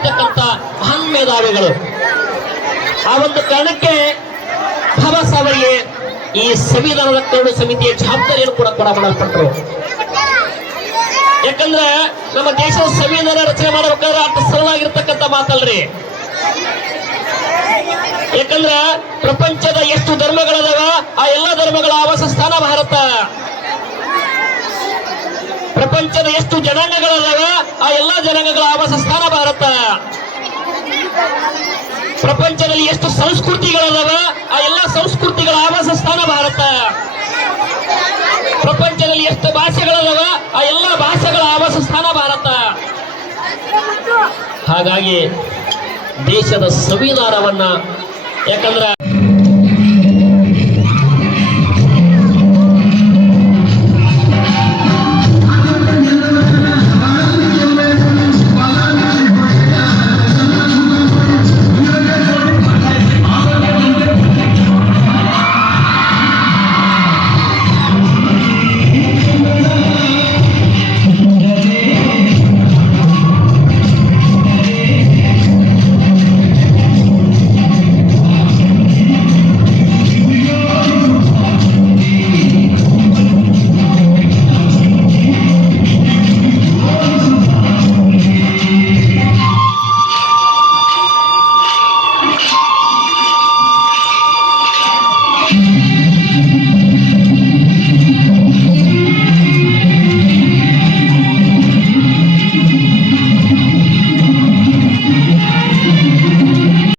ಬರೆದಿರ್ತಕ್ಕಂಥ ಮಹಾನ್ ಮೇಧಾವಿಗಳು. ಆ ಒಂದು ಕಾರಣಕ್ಕೆ ಬಾಬಾ ಸಾಹೇಬರಿಗೆ ಈ ಸಂವಿಧಾನದ ಕರಡು ಸಮಿತಿಯ ಜವಾಬ್ದಾರಿಯನ್ನು ಕೂಡ ಮಾಡಲ್ಪಟ್ಟರು. ಯಾಕಂದ್ರೆ ನಮ್ಮ ದೇಶದ ಸಂವಿಧಾನ ರಚನೆ ಮಾಡಬೇಕಾದ್ರೆ ಅಷ್ಟು ಸರಳಾಗಿರ್ತಕ್ಕಂಥ ಮಾತಲ್ರಿ. ಯಾಕಂದ್ರ ಪ್ರಪಂಚದ ಎಷ್ಟು ಧರ್ಮಗಳದಾವ ಆ ಎಲ್ಲಾ ಧರ್ಮಗಳ ಆವಾಸ ಸ್ಥಾನ ಭಾರತ. ಪ್ರಪಂಚದ ಎಷ್ಟು ಜನಾಂಗಗಳದಾವ ಆ ಎಲ್ಲಾ ಜನಾಂಗಗಳ ಆವಾಸ ಸ್ಥಾನ ಭಾರತ. ಪ್ರಪಂಚದಲ್ಲಿ ಎಷ್ಟು ಸಂಸ್ಕೃತಿಗಳದಾವ ಆ ಎಲ್ಲಾ ಸಂಸ್ಕೃತಿಗಳ ಆವಾಸ ಸ್ಥಾನ ಭಾರತ. ಪ್ರಪಂಚದಲ್ಲಿ ಎಷ್ಟು ಭಾಷೆಗಳದಾವ ಆ ಎಲ್ಲಾ ಭಾಷೆಗಳ ಆವಾಸ ಸ್ಥಾನ ಭಾರತ. ಹಾಗಾಗಿ ದೇಶದ ಸಂವಿಧಾನವನ್ನ ಯಾಕಂದ್ರೆ